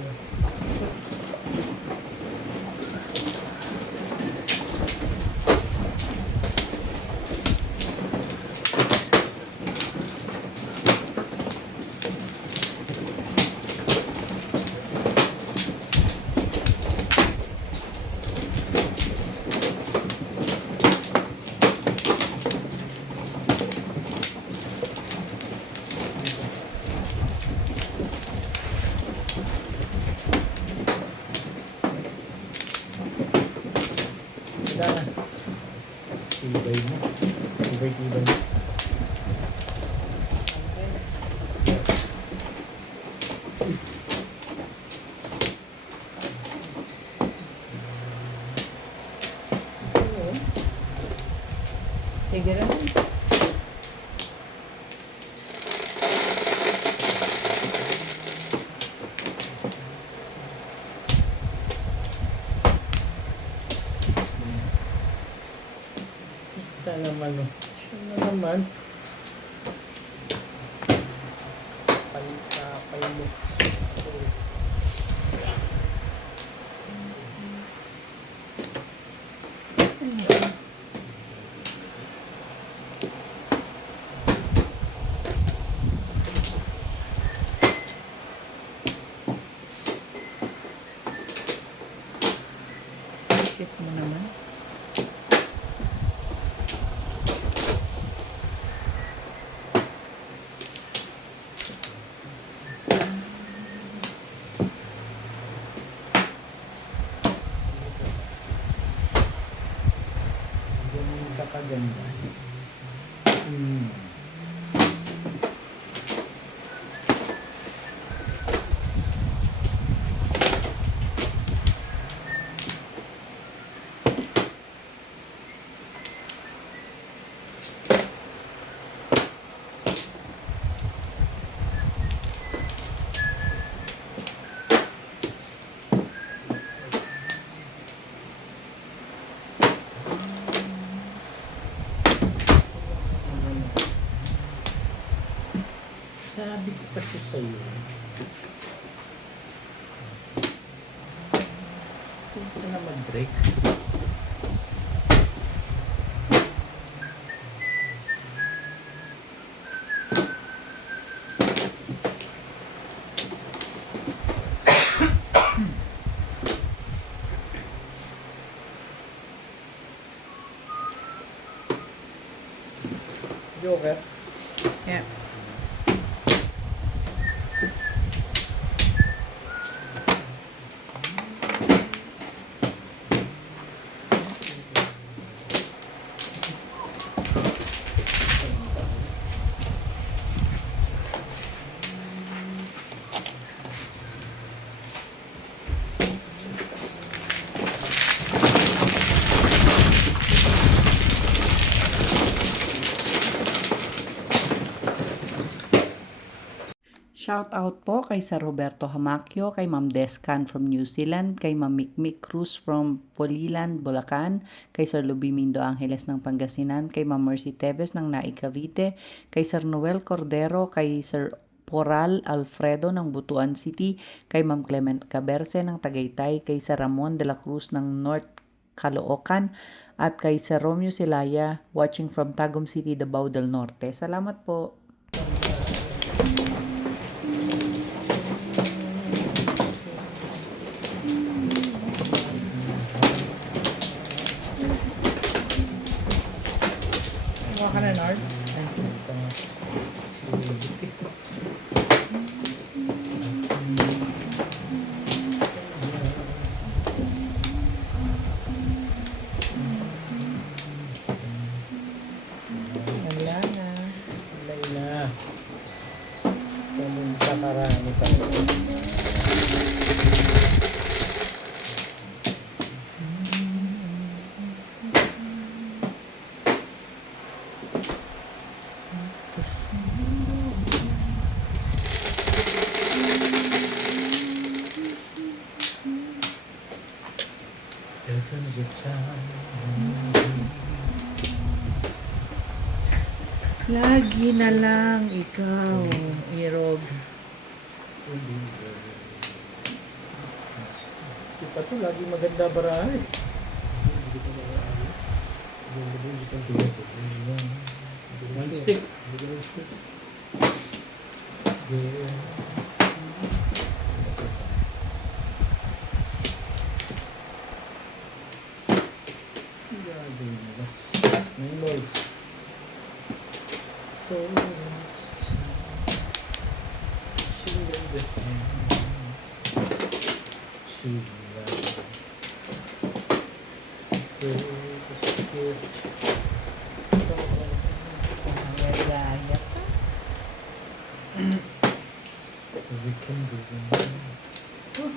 Wala na. Tibay mo. Tibay mo. Sige na. Ito naman o. Ano naman? Palimot. Shit mo naman. Ganun kakaganda. Sabi ko kasi sa'yo. Huwag ka na mag-break. Joker? Yeah. Shout out po kay Sir Roberto Hamakyo, kay Ma'am Descan from New Zealand, kay Ma'am Mikmik Cruz from Polilan, Bulacan, kay Sir Lubimindo Angeles ng Pangasinan, kay Ma'am Mercy Tevez ng Naik Cavite, kay Sir Noel Cordero, kay Sir Poral Alfredo ng Butuan City, kay Ma'am Clement Caberce ng Tagaytay, kay Sir Ramon de la Cruz ng North Caloocan, at kay Sir Romeo Silaya watching from Tagum City, Davao del Norte. Salamat po. Kuha ka na, Nord? Wala na. Alay na. Ganun kakarami pa. There comes a time. Lagi na lang ikaw, Irog. Di pa to, lagi maganda barahan. One stick. Nine balls. Yaya ka. We can do that. Oh,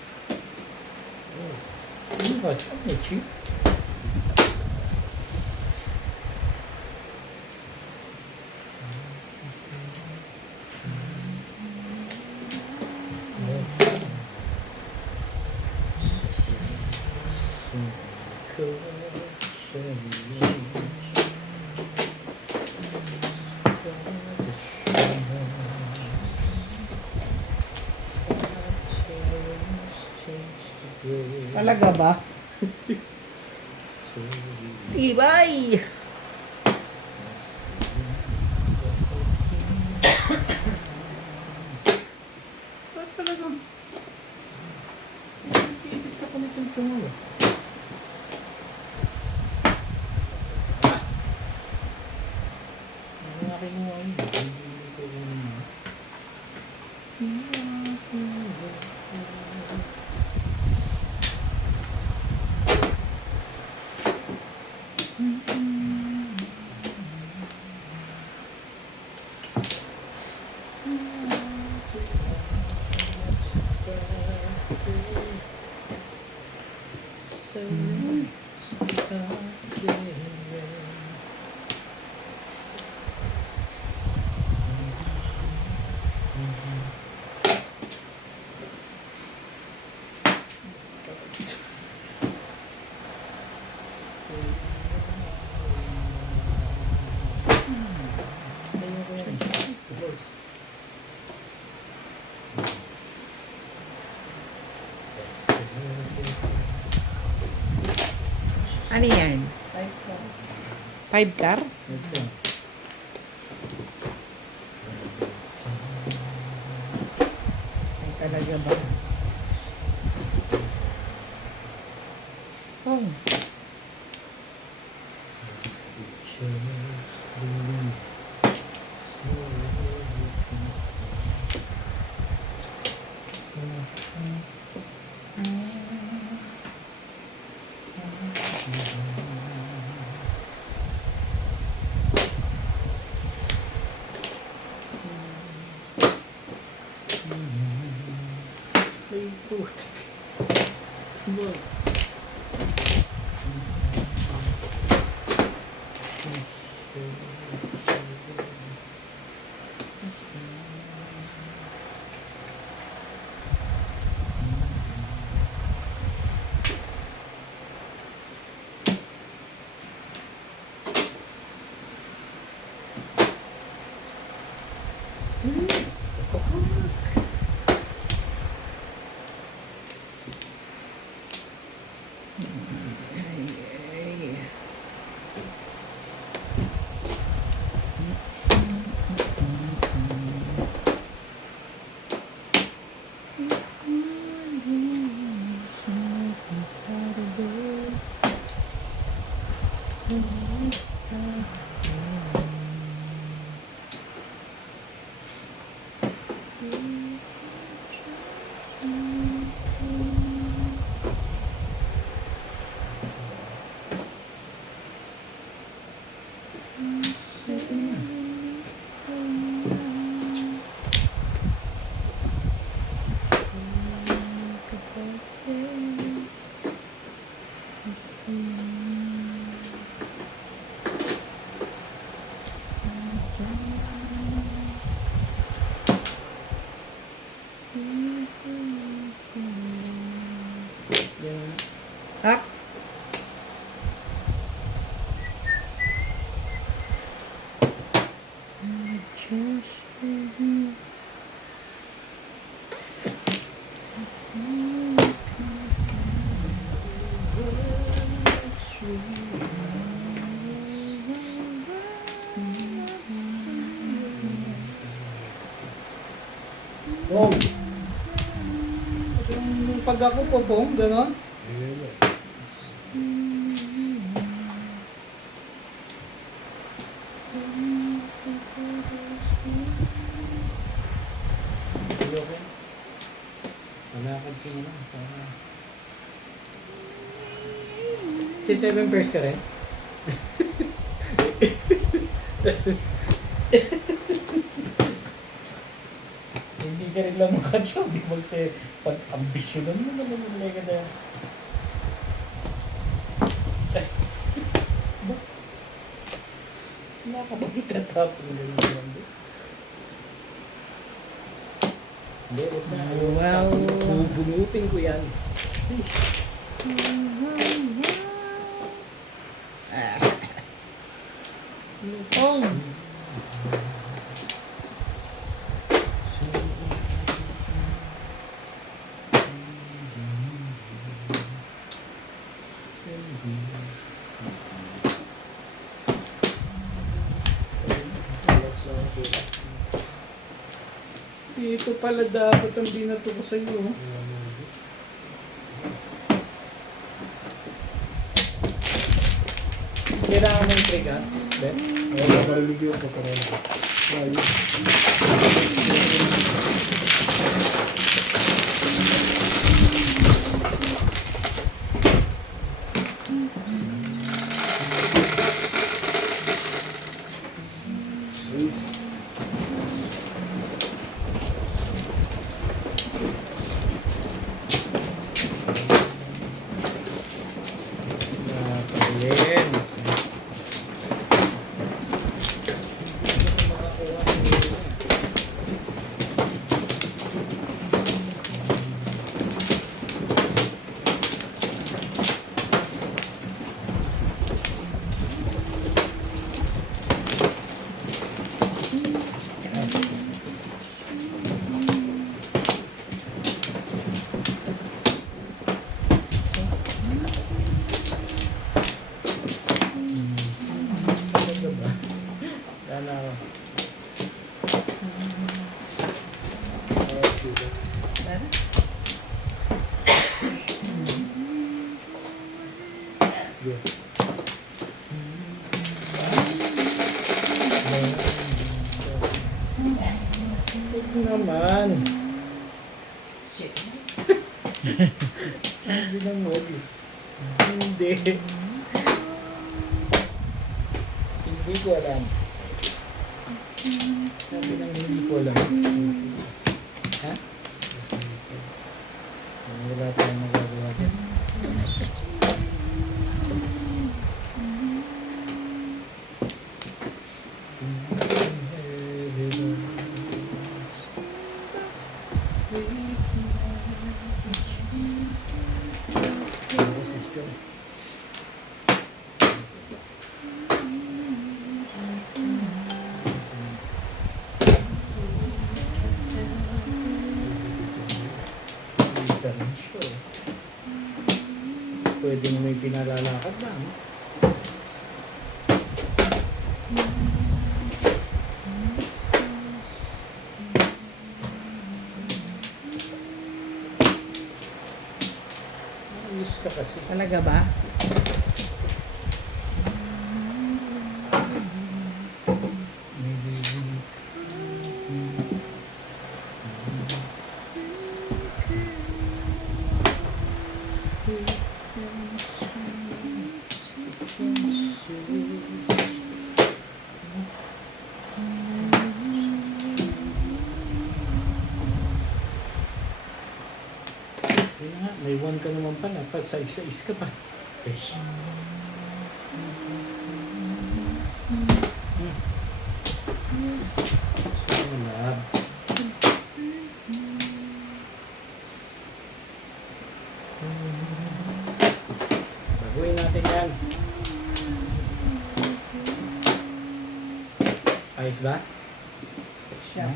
what? Ano, cheap? Talaga ba? Ibay! Talaga. Hindi ka pala itong tsungo. Ang aking mo ay hindi ko Ano yan? 5 car? Ay, talaga ba? Oh. Ay, putik. Tumos. Up. Wow. Yung pag ako po pong, gano'n? Okay. Malakad ko na lang. Si 7 pairs ka rin? Hindi ka rin lang makadyo. Hindi mo kasi pag-ambisyon mo naman yung ka na. Nakabang tatapon na rin naman. Hindi, huwag na. Wow. Bubunutin ko yan. Oh. Dito pala dapat ang binato ko sa'yo. Oh. Kailangan mo yung trigger, Ben? Wala pa rin yung pagkaroon ko. Ayun. Napalin. Sana ako. Huwag naman. Hindi lang huwag eh. Hindi. Hindi ko alam. Sabi lang hindi ko alam. Ha? Wala tayong magagawa dyan. Sure. Pwedeng may pinalalakad na. No? Ayos ka kasi. Talaga ba? Yun nga, may one ka naman pala. Pa, sa isa-is ka pa. Yes. So, lab. Baguhin natin yan. Ayos ba? Siya.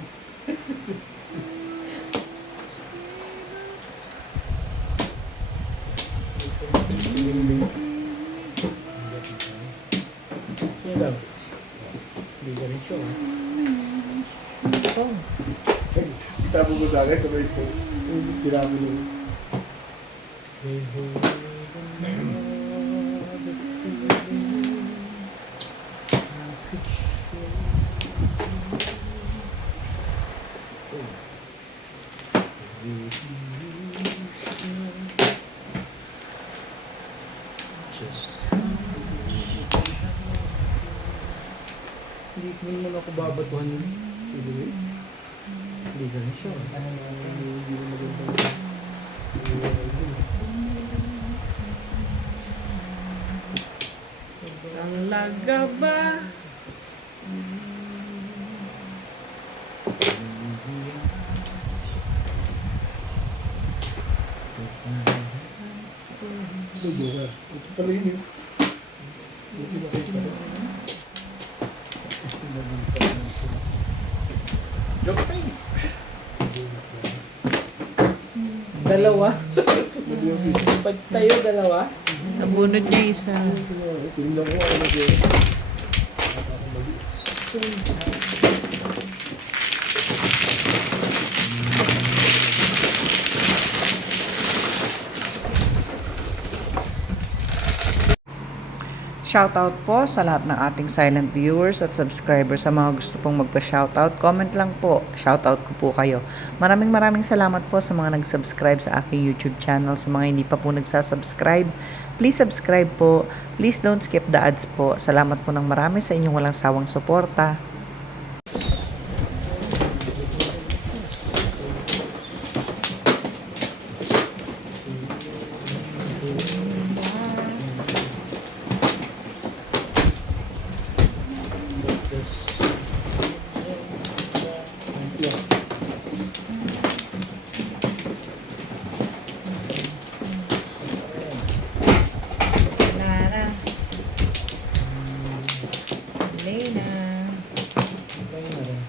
Sino daw? Hindi ka rin siya. Oh. Kita mo ko sa akin, sabay po. Tirabi mo. Hindi mo na ako babatuhan yun. Sige. Hindi ka rin siya. Talaga ba? Ito ka. Ito pala yun yun. Buti ba kayo sa Joke face! Dalawa. Pag tayo, dalawa. Nabunot niya isa. Tingnan ko ano dyan. So, Shoutout po sa lahat ng ating silent viewers at subscribers. Sa mga gusto pong magpa-shoutout, comment lang po. Shoutout ko po kayo. Maraming salamat po sa mga nag-subscribe sa aking YouTube channel. Sa mga hindi pa po nagsasubscribe, please subscribe po. Please don't skip the ads po. Salamat po ng marami sa inyong walang sawang suporta. Nana. Lena. Okay na rin.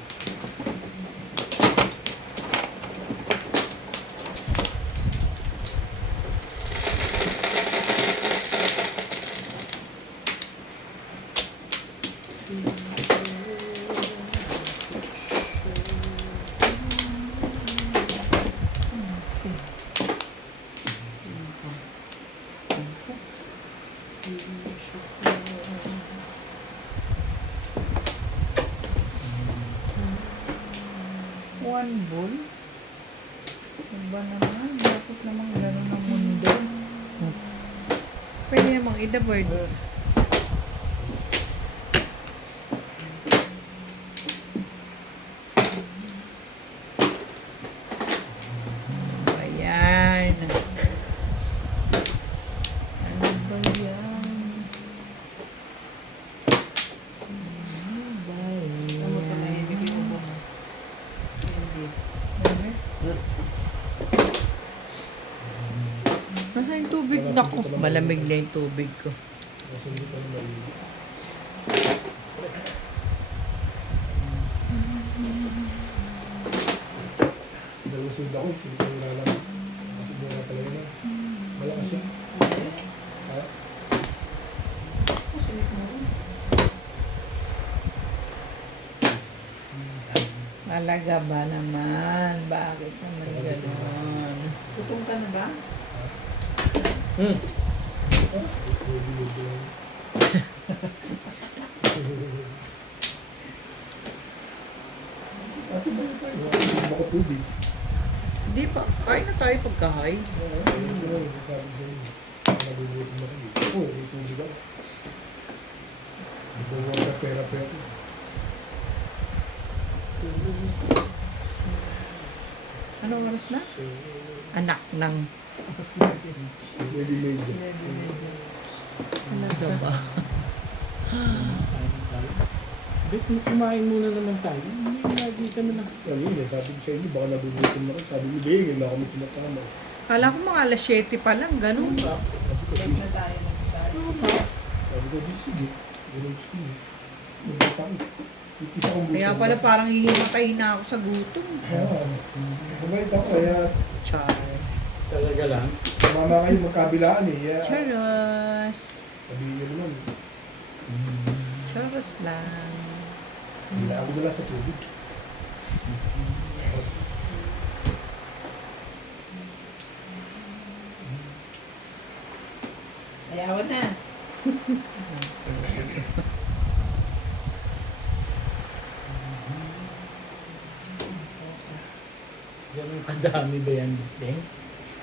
One bull? Iba naman. Bakit naman gano'n ang mundo? Pwede namang ida-bird. Ayan. Ano ba yan? Ano ba yan? Ano ito na ibigay mo mo? Hindi. Nasaan yung tubig? Naku, malamig na yung tubig ko. Kasi hindi ka naman yun. Dalusod ako, hindi ko nalaman. Kasi mura pala yun. Malakas yun. Ha? Sulit mo rin. Talaga ba naman? Bakit naman gano'n? Gutom ka na ba? Tapos may bilog lang. Ate ba yun tayo? Baka tubig. Hindi pa. Kain na tayo pagkahay. Ayun ko lang, sabi sa inyo. Nagugutom na kayo. Oo, may tubig ako. Nagbawa sa pera-pera. Anong oras na? Anak ng... Pwede medyo. Talaga ba? Bit, kumain muna naman tayo. Hindi lagi ka na lang. Ano yun eh, sabi ko sa inyo, baka nagugutom na kayo. Sabi ko, ngayon na kami tumatama. Kala ko mga alas 7 pa lang, gano'n. Sabi ko, Late na tayo mag-start. sabi ko, di sige. Ganun gusto mo. Nagbata ko. Itis akong gutom. Kaya pala parang hihimatay na ako sa gutom. Kumait ako, kaya Char. Talaga lang. mama kayo magkabilaan eh. Kaya Charos. sabihin nyo naman, Charos lang. hindi na ako nila sa tubig. Ayawan na. Ganun kadami ba yan, Ding?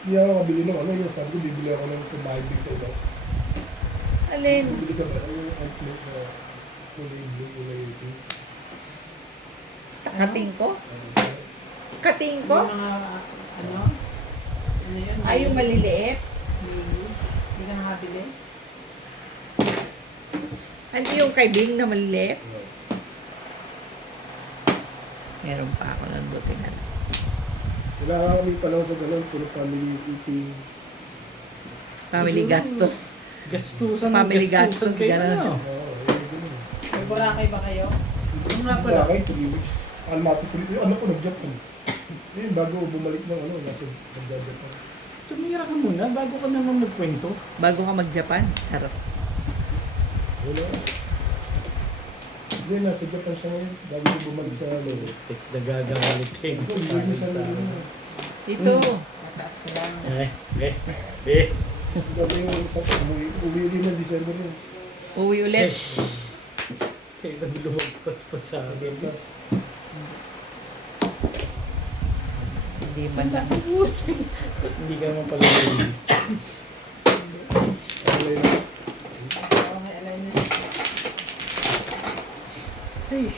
Hindi ako kabili ng ano yun. Sabi ko, bibili ako ng kumahibig sa iba. Alin? Bibili ka ba? Ano yung outlet na kulay blue, kulay itim? Kating ko? Kating ko? Yung mga, ano? Ano yun? Ay, yung maliliit? Mili. Hindi ka nakabili? Ano yung kay Bing na maliliit? Ano? Meron pa ako ng buti na lang. Wala nga kami panahon sa ganun, puro family eating. Family gastos. Gastusan Family gastos, kayo, ganun. ano? Oo, ayun ganun. May Boracay ba kayo? Ano nga pala? Wala kayo, 3 weeks. Almaty 3 weeks. Ano ko, nag-Japan. Eh, bago bumalik ng ano, nasa nagja-Japan. Tumira ka muna bago ka naman magkwento. Bago ka mag-Japan. Charot. Wala. Hindi, nasa Japan siya ngayon. Bago siya bumalik sa ano. Nagagalit kayo. Ito, hindi mo sa ano. Ito. Mataas ko lang. Eh. Sabi yung uwi rin ng December yun. Uwi ulit. Kaya nang lumagpas pa sa akin. Hindi man lang. Hindi ka naman pala release. Okay, alam niyo. Ay,